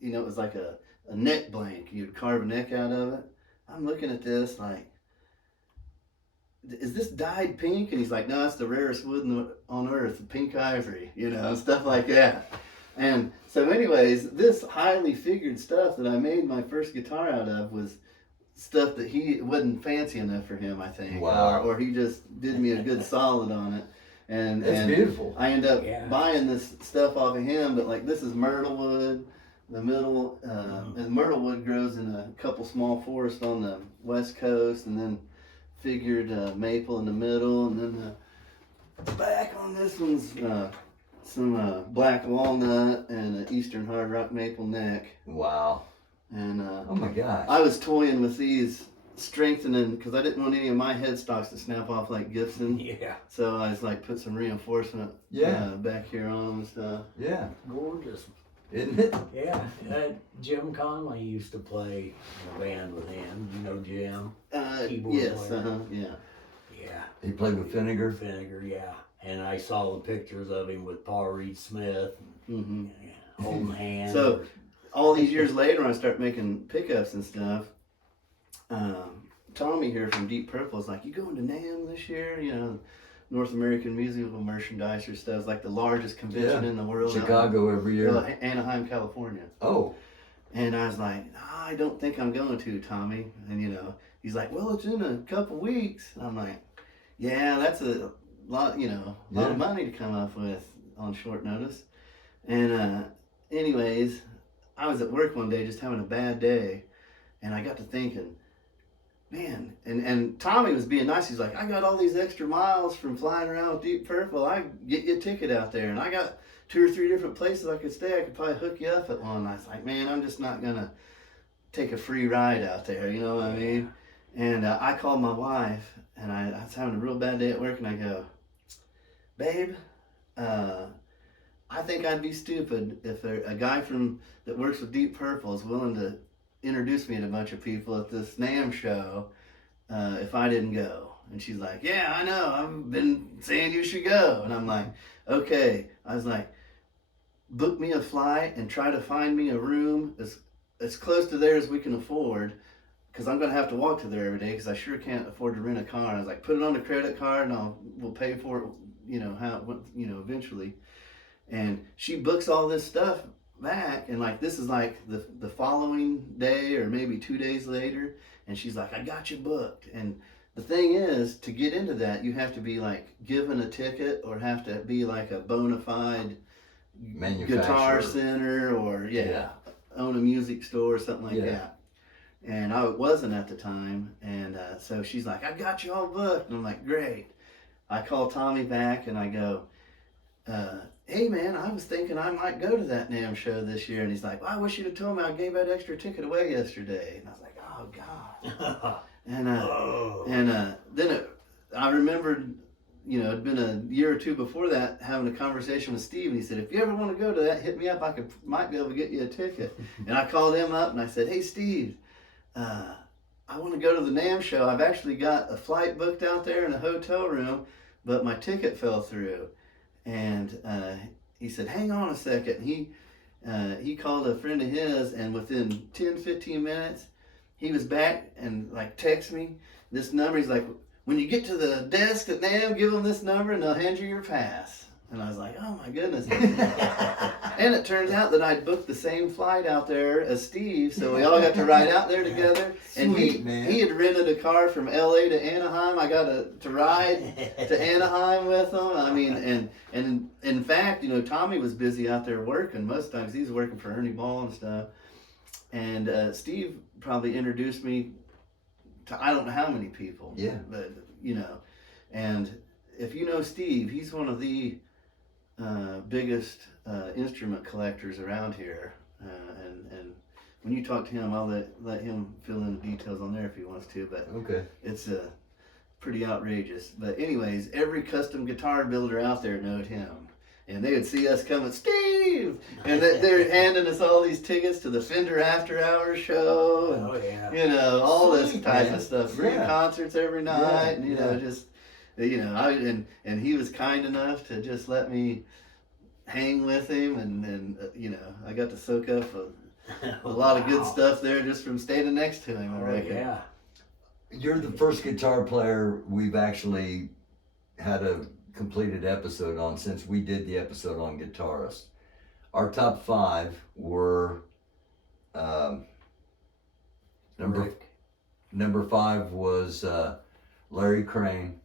it was like a neck blank. You'd carve a neck out of it. I'm looking at this like, is this dyed pink? And he's like, no, it's the rarest wood on earth, pink ivory, stuff like that. And so anyways, this highly figured stuff that I made my first guitar out of was stuff that he wasn't fancy enough for him, I think. Wow. Or he just did me a good solid on it. And That's beautiful. I end up buying this stuff off of him, but like this is myrtle wood. The middle, and myrtle wood grows in a couple small forests on the west coast, and then figured maple in the middle, and then the back on this one's some black walnut and an eastern hard rock maple neck. Wow. And oh my gosh. I was toying with these, strengthening, because I didn't want any of my headstocks to snap off like Gibson. Yeah. So I was like, put some reinforcement back here on them and stuff. Yeah. Gorgeous. Isn't it? Yeah. Jim Conley used to play in a band with him. You know Jim? Keyboard Yes, player. yeah. Yeah. He played with Finnegar. Yeah. And I saw the pictures of him with Paul Reed Smith, holding hands. So all these years later, when I start making pickups and stuff, Tommy here from Deep Purple is like, you going to NAMM this year? North American Musical Merchandiser stuff. It's like the largest convention in the world. Chicago every year. Anaheim, California. Oh. And I was like, I don't think I'm going to, Tommy. And he's like, well, it's in a couple weeks. And I'm like, yeah, that's a lot, lot of money to come up with on short notice. And anyways, I was at work one day just having a bad day, and I got to thinking, man, and Tommy was being nice. He's like, I got all these extra miles from flying around with Deep Purple. I get you a ticket out there, and I got 2 or 3 different places I could stay. I could probably hook you up at one. And I was like, man, I'm just not gonna take a free ride out there. You know what I mean? And I called my wife, and I was having a real bad day at work, and I go, babe, I think I'd be stupid if a guy that works with Deep Purple is willing to introduce me to a bunch of people at this NAMM show if I didn't go. And she's like, yeah, I know, I've been saying you should go. And I'm like, okay. I was like, book me a flight and try to find me a room as close to there as we can afford, because I'm going to have to walk to there every day, because I sure can't afford to rent a car. I was like, put it on a credit card and we'll pay for it, eventually. And she books all this stuff back, and like this is like the following day or maybe 2 days later, and she's like, I got you booked. And the thing is, to get into that, you have to be like given a ticket, or have to be like a bona fide Guitar Center, or own a music store or something like that. And I wasn't at the time, and so she's like, I got you all booked. And I'm like, great. I call Tommy back and I go, hey man, I was thinking I might go to that NAMM show this year. And he's like, well, I wish you'd have told me I gave that extra ticket away yesterday. And I was like, oh God. And then I remembered, it'd been a year or 2 before that, having a conversation with Steve, and he said, if you ever want to go to that, hit me up. Might be able to get you a ticket. And I called him up and I said, hey Steve, I want to go to the NAMM show. I've actually got a flight booked out there in a hotel room, but my ticket fell through. And he said, hang on a second. He called a friend of his, and within 10-15 minutes, he was back and like text me this number. He's like, when you get to the desk at NAMM, give them this number and they'll hand you your pass. And I was like, oh my goodness. And it turns out that I'd booked the same flight out there as Steve, so we all got to ride out there together. And Sweet, man. he had rented a car from LA to Anaheim. I got to ride to Anaheim with him. I mean, and in fact, you know, Tommy was busy out there working. Most times he was working for Ernie Ball and stuff. And Steve probably introduced me to I don't know how many people. Yeah. But, you know, and if you know Steve, he's one of the biggest instrument collectors around here, and when you talk to him, I'll let him fill in the details on there if he wants to. But Okay. it's pretty outrageous. But anyways, every custom guitar builder out there knowed him, and they would see us coming, Steve, and they're handing us all these tickets to the Fender After Hours show, and Oh yeah. you know, all this Sweet, type man. of stuff. Free Yeah. concerts every night, Yeah, and you know, just you know, and he was kind enough to just let me hang with him, and you know, I got to soak up a lot of good Wow. stuff there just from standing next to him. I Oh reckon. yeah. You're the first guitar player we've actually had a completed episode on since we did the episode on guitarists. Our top 5 were Rick. number 5 was Larry Crane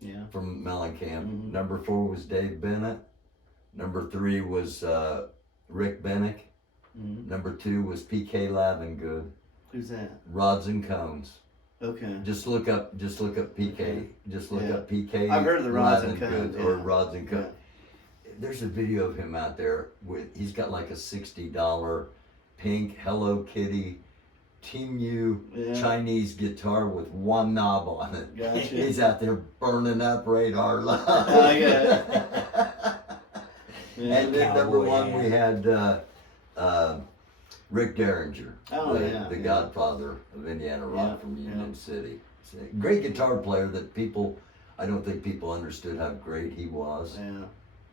Yeah. from Mellencamp. Mhm. Number 4 was Dave Bennett. Number 3 was Rick Bennett. Mm. Number 2 was PK Lavengood. Who's that? Rods and Cones. Okay. Just look up PK. Just look Yeah. up PK. I've heard of the Rods and Lavengood Cones, or yeah. Rods and Cones. There's a video of him out there with. He's got like a $60 pink Hello Kitty Timu Yeah. Chinese guitar with one knob on it. Gotcha. He's out there burning up radar love. I get it. Yeah. And then number Cowboy 1 hat. we had Rick Derringer, Oh, the, yeah, the yeah. godfather of Indiana rock Yeah, from Union yeah. City. He's a great guitar player that I don't think people understood how great he was. Yeah.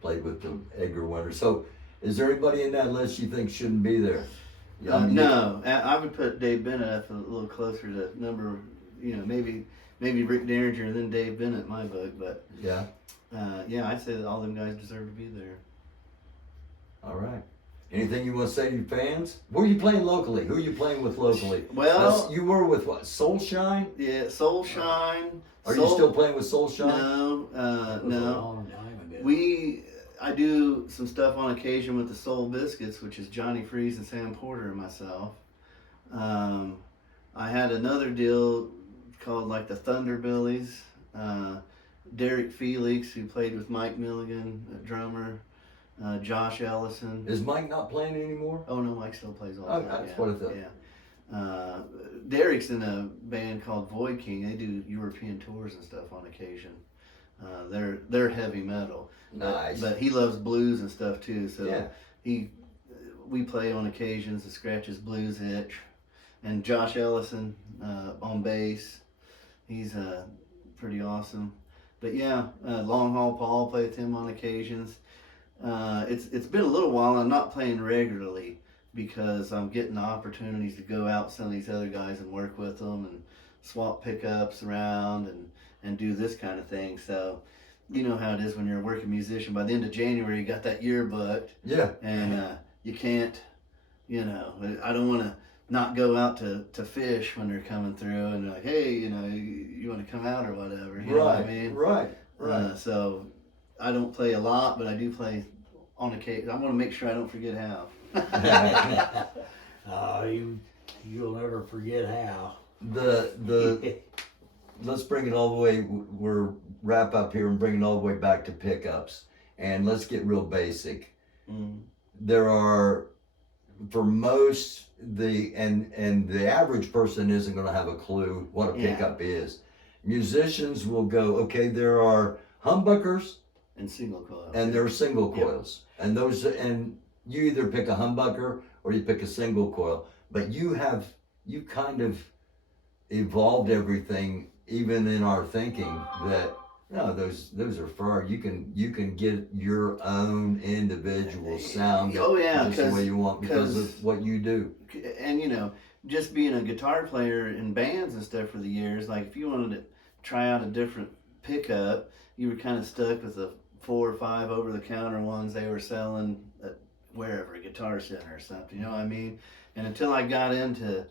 Played with the Edgar Winter. So, is there anybody in that list you think shouldn't be there? Yeah, I mean, No, I would put Dave Bennett up a little closer to number, you know, maybe Rick Derringer and then Dave Bennett in my book, but Yeah. yeah, I'd say that all them guys deserve to be there. All right. Anything you want to say to your fans? Where are you playing locally? Who are you playing with locally? Well, You were with what? Soulshine? yeah, Soulshine. Are you still playing with Soulshine? No, That was a no. long time ago. I do some stuff on occasion with the Soul Biscuits, which is Johnny Freeze and Sam Porter and myself. I had another deal called like the Thunderbillies. Derek Felix, who played with Mike Milligan, a drummer. Josh Ellison. Is Mike not playing anymore? Oh no, Mike still plays all the Oh, time. that's what I thought. Yeah. Derek's in a band called Void King. They do European tours and stuff on occasion. They're heavy metal. Nice. But he loves blues and stuff too. So Yeah. we play on occasions to scratch his blues itch. And Josh Ellison on bass. He's pretty awesome. But yeah, Long Haul Paul, play with him on occasions. It's been a little while. I'm not playing regularly because I'm getting the opportunities to go out with some of these other guys and work with them and swap pickups around and do this kind of thing. So you know how it is when you're a working musician. By the end of January, you got that year booked, Yeah. and you can't. You know, I don't want to not go out to fish when they're coming through and they're like, hey, you know, you want to come out or whatever. You know what I mean? Right. So I don't play a lot, but I do play on occasion. I want to make sure I don't forget how. Oh, you'll never forget how. Let's bring it all the way. We're wrap up here and bring it all the way back to pickups, and let's get real basic. There are, for most the average person isn't going to have a clue what a Yeah. pickup is. Musicians will go, okay, there are humbuckers And single coil. and there are single Yep. coils, and you either pick a humbucker or you pick a single coil, but you kind of evolved everything, even in our thinking, that no, those are far. You can get your own individual sound. Oh, yeah, just the way you want because of 'cause- what you do. And you know, just being a guitar player in bands and stuff for the years, like if you wanted to try out a different pickup, you were kind of stuck with a 4 or 5 over-the-counter ones they were selling at wherever, Guitar Center or something, you know what I mean? And until I got into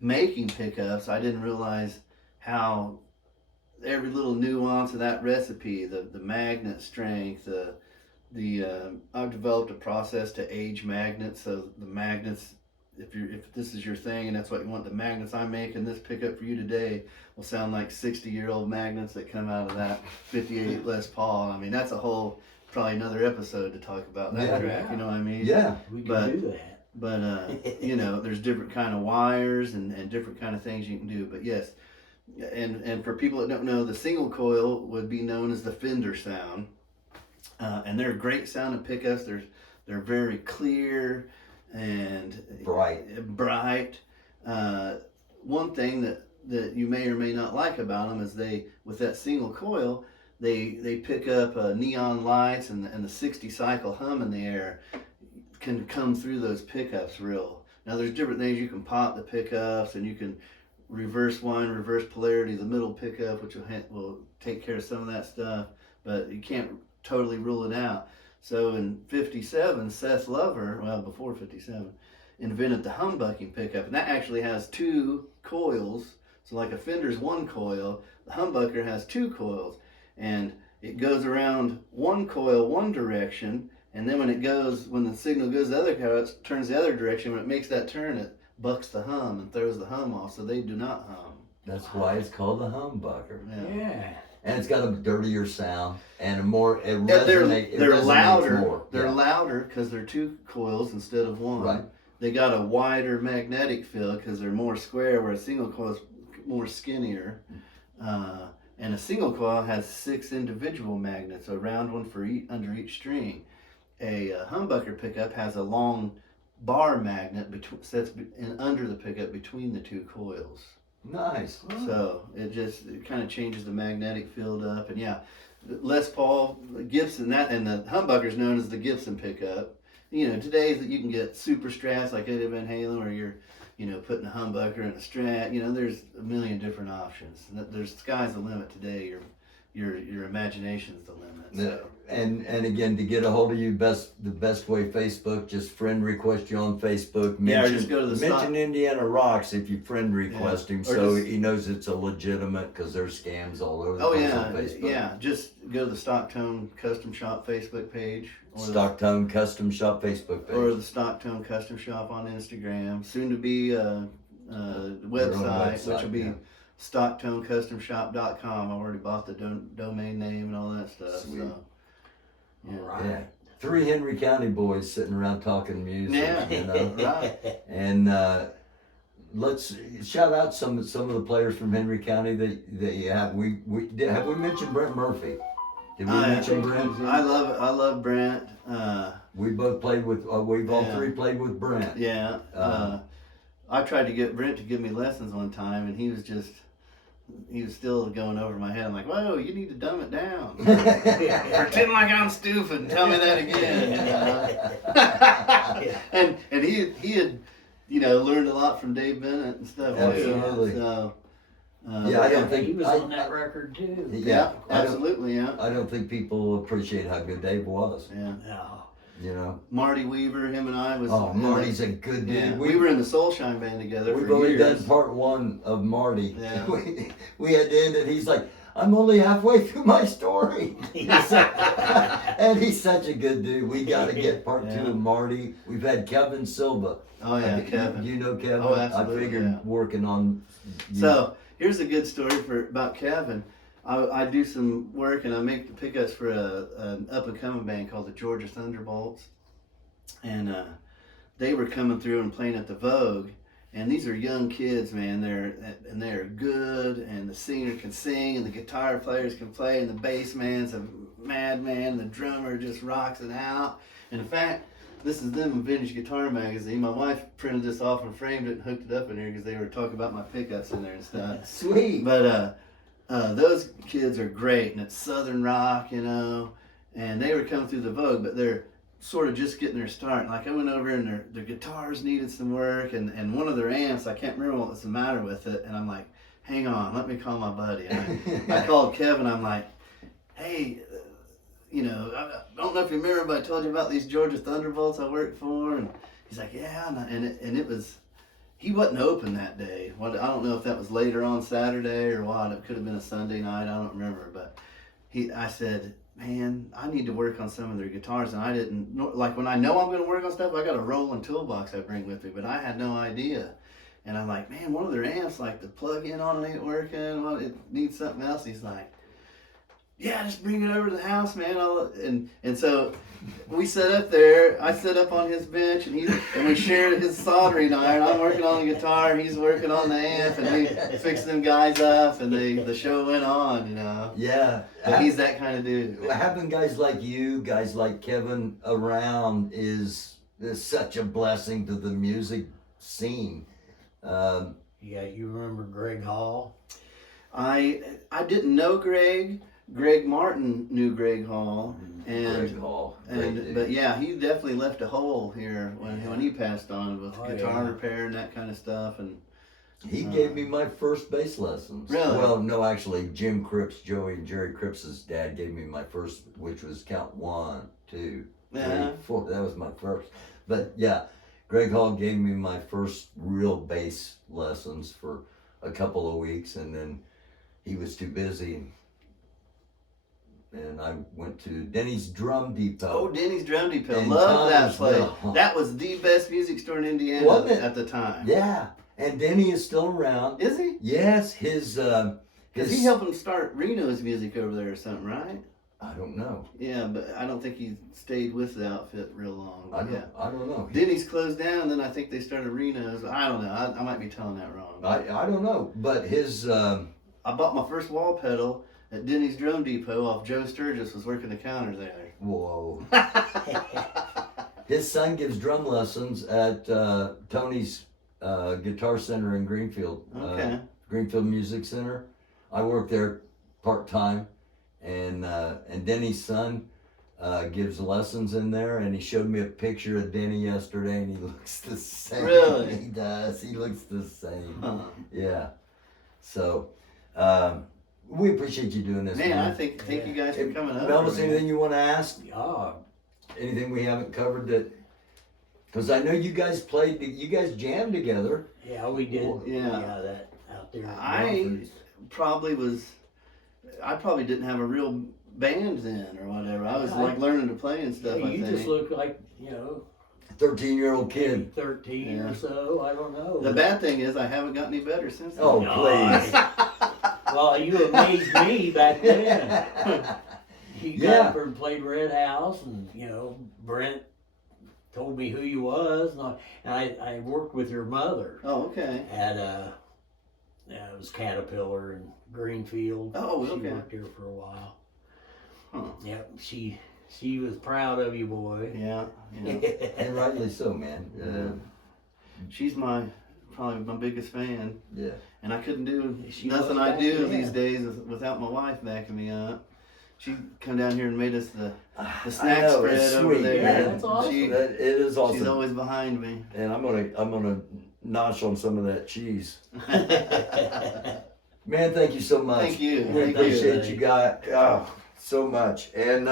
making pickups, I didn't realize how every little nuance of that recipe, the magnet strength, I've developed a process to age magnets, so the magnets, if this is your thing and that's what you want, the magnets I'm making this pickup for you today will sound like 60-year-old magnets that come out of that 58 Les Paul. I mean, that's a whole, probably another episode to talk about that track, you know what I mean? Yeah. We can do that. But you know, there's different kind of wires and different kind of things you can do. But yes, and for people that don't know, the single coil would be known as the Fender sound, and they're great sounding pickups. They're very clear and bright. One thing that you may or may not like about them is with that single coil, they pick up neon lights and the 60 cycle hum in the air can come through those pickups real. Now there's different things you can pop the pickups, and you can reverse wind, reverse polarity the middle pickup, which will take care of some of that stuff, but you can't totally rule it out. So in 57, Seth Lover, well before 57, invented the humbucking pickup, and that actually has 2 coils. So like a Fender's 1 coil, the humbucker has 2 coils, and it goes around one coil one direction, and then when the signal goes the other coil, it turns the other direction. When it makes that turn, it bucks the hum and throws the hum off, so they do not hum. That's why it's called the humbucker. Yeah. And it's got a dirtier sound and they're louder. More. They're louder because they're 2 coils instead of 1. Right. They got a wider magnetic field because they're more square, where a single coil is more skinnier. And a single coil has 6 individual magnets, a round one for under each string. A humbucker pickup has a long bar magnet sets under the pickup between the 2 coils. Nice. So it kind of changes the magnetic field up, and yeah, Les Paul, Gibson, and the humbucker is known as the Gibson pickup. You know, today you can get super strats like Eddie Van Halen, where you're, you know, putting a humbucker in a strat. You know, there's a million different options. There's sky's the limit today. Your imagination's the limit. So. And again, to get a hold of you, the best way, Facebook, just friend request you on Facebook. Or just go to mention Indiana Rocks if you friend request him, so he knows it's a legitimate, because there's scams all over the place on Facebook. Yeah, just go to the STOCKTONE Custom Shop Facebook page. STOCKTONE Custom Shop Facebook page. Or the STOCKTONE Custom Shop on Instagram. Soon to be website, which will be STOCKTONECustomShop.com. I've already bought the domain name and all that stuff. Sweet. So, yeah. All right. Yeah. 3 Henry County boys sitting around talking music. Yeah. You know? Right. And let's shout out some of the players from Henry County that you have. Have we mentioned Brent Murphy? Did we mention Brent? I love Brent. We both played with. We've all 3 played with Brent. Yeah. I tried to get Brent to give me lessons one time, and he was still going over my head. I'm like, whoa, you need to dumb it down. Pretend like I'm stupid. Tell me that again. And he had, you know, learned a lot from Dave Bennett and stuff. Absolutely. So, I don't think he was on that record too. Yeah, absolutely. Yeah. I don't think people appreciate how good Dave was. Yeah. No. You know. Marty Weaver, him and I was. Oh, Marty's a good dude. Yeah, we were in the Soulshine band together We've for only years. done part 1 of Marty. Yeah. We had to end it. He's like, I'm only halfway through my story. And he's such a good dude. We got to get part 2 of Marty. We've had Kevin Silva. Oh yeah, Kevin. You know Kevin? Oh, absolutely. I figured working on. So here's a good story about Kevin. I do some work and I make the pickups for an up and coming band called the Georgia Thunderbolts, and they were coming through and playing at the Vogue. And these are young kids, man. They're good, and the singer can sing, and the guitar players can play, and the bass man's a madman, and the drummer just rocks it out. And in fact, this is them in Vintage Guitar Magazine. My wife printed this off and framed it and hooked it up in here because they were talking about my pickups in there and stuff. Sweet. But those kids are great, and it's Southern rock, you know. And they were coming through the Vogue, but they're sort of just getting their start. Like I went over and their guitars needed some work, and one of their amps, I can't remember what was the matter with it, and I'm like, hang on, let me call my buddy. And I called Kevin. I'm like, hey, you know, I don't know if you remember, but I told you about these Georgia Thunderbolts I worked for, and he's like, yeah, and it was, he wasn't open that day. What, I don't know if that was later on Saturday or what. It could have been a Sunday night. I don't remember, but I said, man, I need to work on some of their guitars, and I didn't like when I know I'm going to work on stuff. I got a rolling toolbox I bring with me, but I had no idea. And I'm like, man, one of their amps, like the plug-in on it ain't working. Well, it needs something else. He's like, yeah, just bring it over to the house, man. And so we set up there. I set up on his bench, and we shared his soldering iron. I'm working on the guitar, he's working on the amp, and we fixed them guys up, and the show went on, you know. Yeah. But he's that kind of dude. Having guys like you, guys like Kevin around is such a blessing to the music scene. Yeah, you remember Greg Hall? I didn't know Greg. Greg Martin knew Greg Hall, and Greg Hall, but yeah, he definitely left a hole here when he passed on with guitar repair and that kind of stuff. And he gave me my first bass lessons. Really? Well, no, actually, Jim Cripps, Joey and Jerry Cripps' dad gave me my first, which was count 1, 2, 3, 4. That was my first. But yeah, Greg Hall gave me my first real bass lessons for a couple of weeks, and then he was too busy. And I went to Denny's Drum Depot. Oh, Denny's Drum Depot. In Love that place. Thomasville. That was the best music store in Indiana Wasn't it? at the time. Yeah, and Denny is still around. Is he? Yes, his Because he helped him start Reno's music over there or something, right? I don't know. Yeah, but I don't think he stayed with the outfit real long. I don't know. Denny's closed down, and then I think they started Reno's. I don't know. I might be telling that wrong. I don't know, but his I bought my first wall pedal at Denny's Drum Depot off Joe Sturgis was working the counter there. whoa. His son gives drum lessons at Tony's Guitar Center in Greenfield. Okay. Greenfield Music Center. I work there part time, and Denny's son gives lessons in there, and he showed me a picture of Denny yesterday, and he looks the same. Really? He does. He looks the same. Huh. Yeah. So, we appreciate you doing this, Man, I thank you guys for coming over. Melvis, anything you want to ask? Oh, Anything we haven't covered that? Because I know you guys jammed together. yeah, we did. Yeah. That out there. at I Belfries. probably didn't have a real band then or whatever. I was like learning to play and stuff. Yeah, I you think. just look like 13-year-old kid. 13 Yeah. or so. I don't know. The bad thing is I haven't got any better since then. Oh, No, please. Well, you amazed me back then. You Yeah. got up and played Red House, and Brent told me who you was, and I worked with your mother Oh, okay. at it was Caterpillar in Greenfield. Oh, She okay. worked here for a while. Huh. Yep, she was proud of you, boy. Yeah. And rightly so, man. She's probably my biggest fan, Yeah. and I couldn't do She nothing was I back do then. these days without my wife backing me up. She come down here and made us the I snack know, spread it's over sweet, there. Yeah, man. that's awesome. She, It is awesome. she's always behind me. And I'm gonna nosh on some of that cheese. Man, thank you so much. Thank you. We Thank appreciate you. you guys so much. And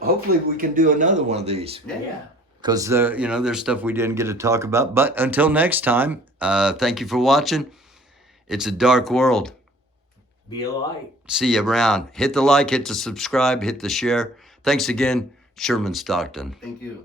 hopefully we can do another one of these. Yeah. Because there's stuff we didn't get to talk about. But until next time, thank you for watching. It's a dark world. Be a light. See you around. Hit the like, hit the subscribe, hit the share. Thanks again, Sherman Stockton. Thank you.